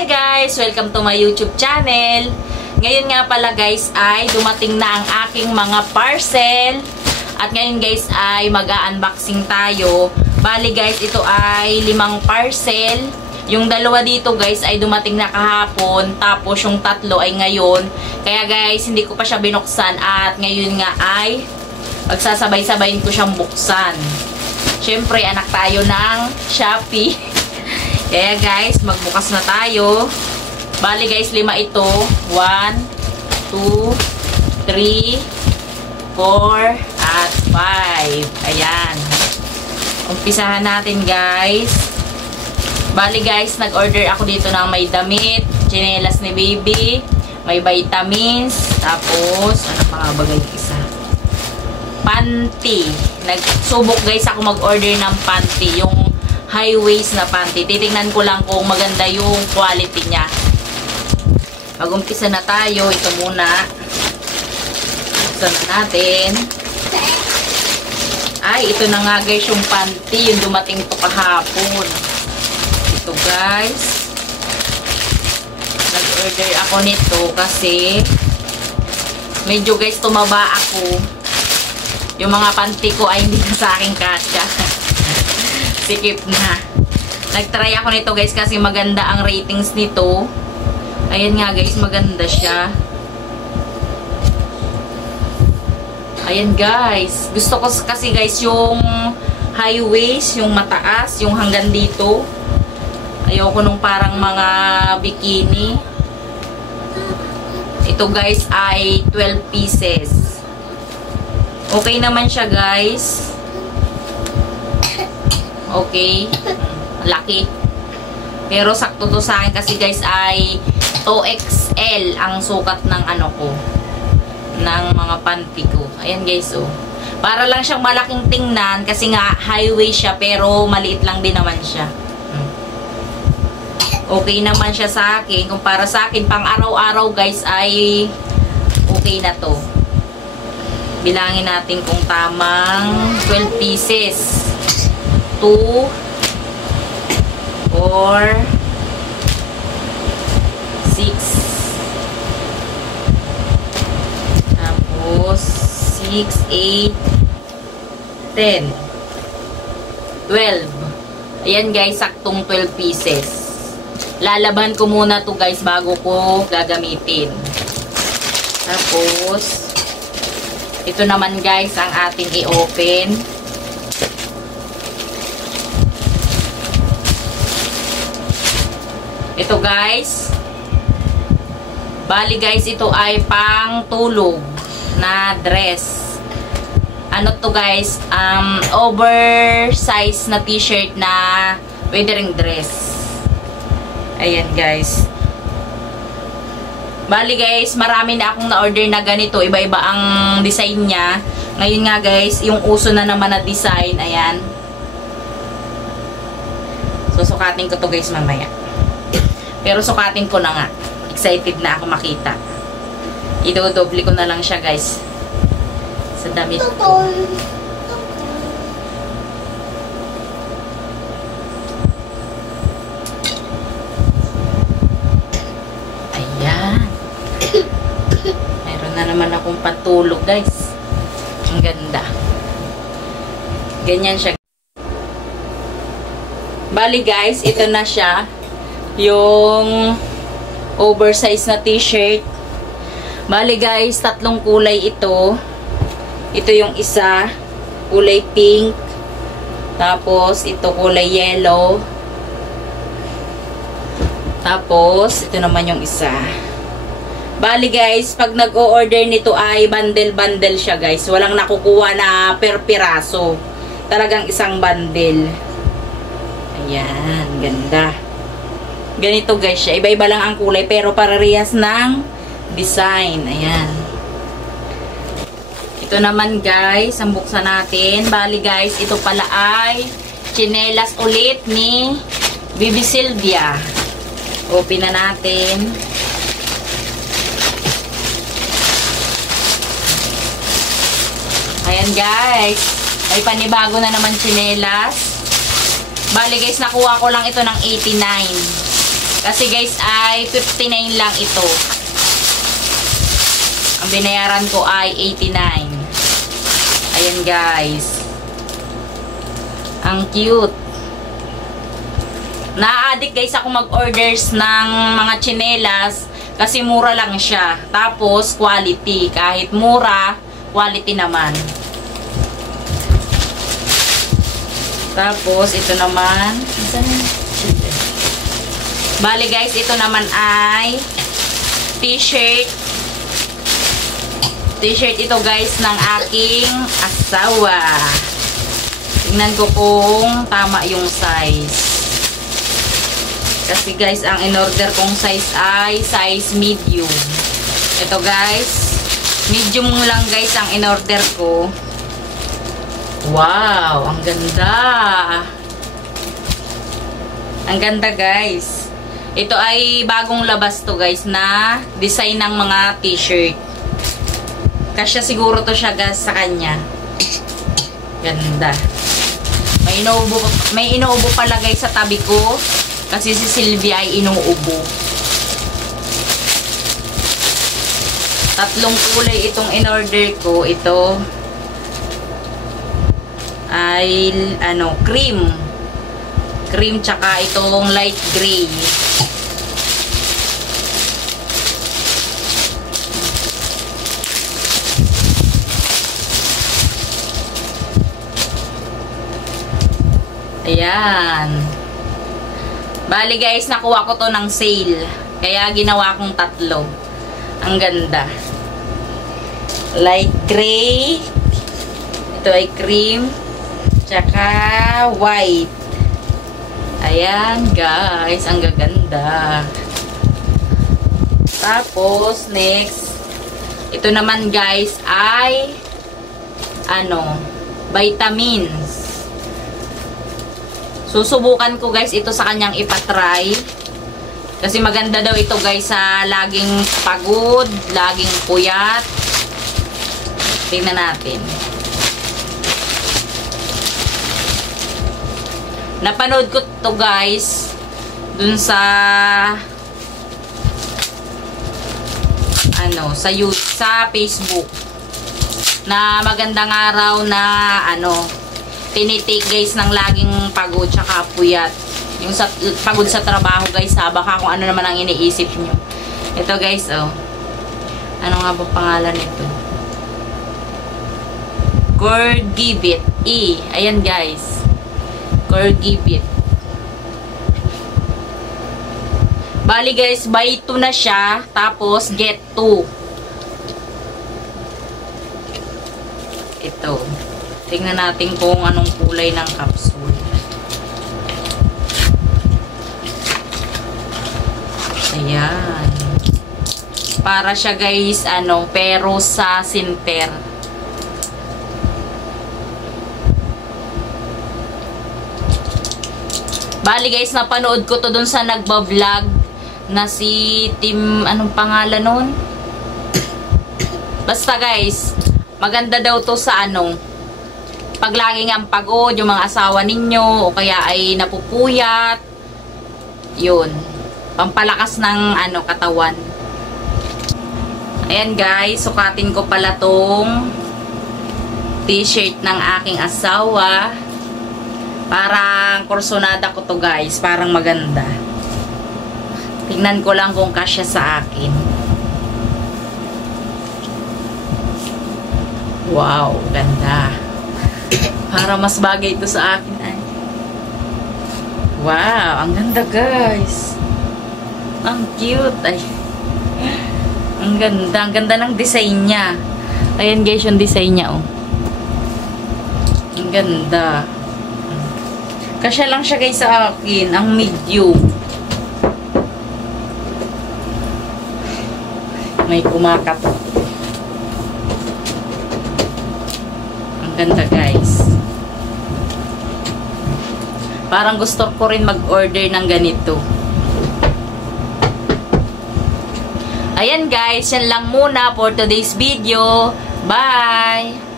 Hi guys! Welcome to my YouTube channel. Ngayon nga pala guys ay dumating na ang aking mga parcel. At ngayon guys ay mag-unboxing tayo. Bali guys, ito ay 5 parcel. Yung dalawa dito guys ay dumating na kahapon. Tapos yung 3 ay ngayon. Kaya guys, hindi ko pa siya binuksan. At ngayon nga ay magsasabay-sabayin ko siyang buksan. Syempre, anak tayo ng Shopee. Kaya guys, magbukas na tayo. Bali guys, 5 ito. 1, 2, 3, 4, at 5. Ayan. Umpisahan natin guys. Bali guys, nag-order ako dito ng may damit, tsinelas ni baby, may vitamins, tapos, ano pa nga ba guys isa? Panty. Nagsubok guys ako mag-order ng panty. Yung high waist na panty. Titingnan ko lang kung maganda yung quality niya. Mag-umpisa na tayo. Ito muna. Buksan na natin. Ay, ito na nga guys yung panty. Yung dumating to kahapon. Ito guys. Nag-order ako nito kasi medyo guys tumaba ako. Yung mga panty ko ay hindi na sa akin kasya. Sikip na. Nag-try ako nito guys kasi maganda ang ratings nito. Ayan nga guys, maganda siya. Ayan guys. Gusto ko kasi guys yung high waist, yung mataas, yung hanggang dito. Ayoko nung parang mga bikini. Ito guys ay 12 pieces. Okay naman siya guys. Okay. Laki. Pero sakto to sa akin kasi guys ay 2XL ang sukat ng ano ko. Ng mga panty ko. Ayan guys oh. Para lang siyang malaking tingnan kasi nga high waist siya pero maliit lang din naman siya. Okay naman siya sa akin. Kung para sa akin pang araw-araw guys ay okay na to. Bilangin natin kung tamang 12 pieces. 2, 4, 6, tapos 6, 8, 10, 12. Ayan guys, saktong 12 pieces. Lalaban ko muna to guys bago ko gagamitin. Tapos ito naman guys ang ating i-open. Ito guys. Bali guys, ito ay pang tulog na dress. Ano to guys? Oversize na t-shirt na weathering dress. Ayan guys. Bali guys, marami na akong na-order na ganito. Iba-iba ang design niya. Ngayon nga guys, yung uso na naman na design. Ayan. Susukatin ko to guys mamaya. Pero sukatin ko na nga. Excited na ako makita. Idodoble ko na lang siya guys. Sa damit ko. Ayan. Meron na naman akong patulog guys. Ang ganda. Ganyan siya. Bali guys, ito na siya. Yung oversize na t-shirt. Bali guys, 3 kulay ito. Ito yung isa, kulay pink. Tapos ito kulay yellow. Tapos ito naman yung isa. Bali guys, pag nag-o-order nito ay bundle-bundle siya guys. Walang nakukuha na per piraso. Talagang isang bundle. Ayan, ganda. Ganito guys siya. Iba-iba lang ang kulay pero parehas ng design. Ayan. Ito naman guys, ang buksan natin. Bali guys, ito pala ay tsinelas ulit ni Bibi Sylvia. Open na natin. Ayan guys. May panibago na naman tsinelas. Bali guys, nakuha ko lang ito ng 89. Kasi guys ay 59 lang ito. Ang binayaran ko ay 89. Ayan guys. Ang cute. Na-addict guys ako mag-orders ng mga tsinelas kasi mura lang siya. Tapos quality. Kahit mura, quality naman. Tapos ito naman. Bali guys, ito naman ay t-shirt. T-shirt ito guys ng aking asawa. Tingnan ko kung tama yung size. Kasi guys, ang in-order kong size ay size medium. Ito guys, medium lang guys ang in-order ko. Wow, ang ganda. Ang ganda guys. Ito ay bagong labas to guys na design ng mga t-shirt. Kasya siguro to siya guys sa kanya. Ganda. May inuubo pala guys sa tabi ko. Kasi si Sylvia ay inuubo. Tatlong kulay itong in-order ko. Ito ay cream. Cream tsaka itong light gray. Ayan. Bali guys, nakuha ko to ng sale. Kaya ginawa kong tatlo. Ang ganda. Light gray. Ito ay cream. Tsaka white. Ayan guys, ang gaganda. Tapos, next. Ito naman guys ay vitamins. Susubukan ko guys ito sa kanyang ipatry. Kasi maganda daw ito guys sa laging pagod, laging puyat. Tingnan natin. Napanood ko to guys dun sa sa Facebook na magandang araw na tinitik guys ng laging pagod tsaka puyat. Yung pagod sa trabaho guys ha. Baka kung ano naman ang iniisip nyo. Ito guys ano nga ba pangalan nito? Corgivit E. Ayan guys. Corgivit. Bali guys, buy 2 na siya. Tapos get 2. Ito. Tingnan natin kung anong kulay ng capsule. Ayan. Para siya guys, pero sa center. Bali guys, napanood ko to dun sa nagbablog na si Tim, anong pangalan nun? Basta guys, maganda daw to sa pag laging ang pagod, yung mga asawa ninyo, o kaya ay napupuyat, yun. Pampalakas ng katawan. Ayan guys, sukatin ko pala tong t-shirt ng aking asawa. Parang kursonada ko to guys, parang maganda. Tingnan ko lang kung kasya sa akin. Wow, ganda. Para mas bagay ito sa akin ay. Wow, ang ganda guys. Ang cute ay. Ang ganda ng design niya. Ayan guys yung design niya Ang ganda. Kasya lang siya guys sa akin, ang medium. May kumakatok. Ang ganda guys. Parang gusto ko rin mag-order ng ganito. Ayan guys, yan lang muna for today's video. Bye!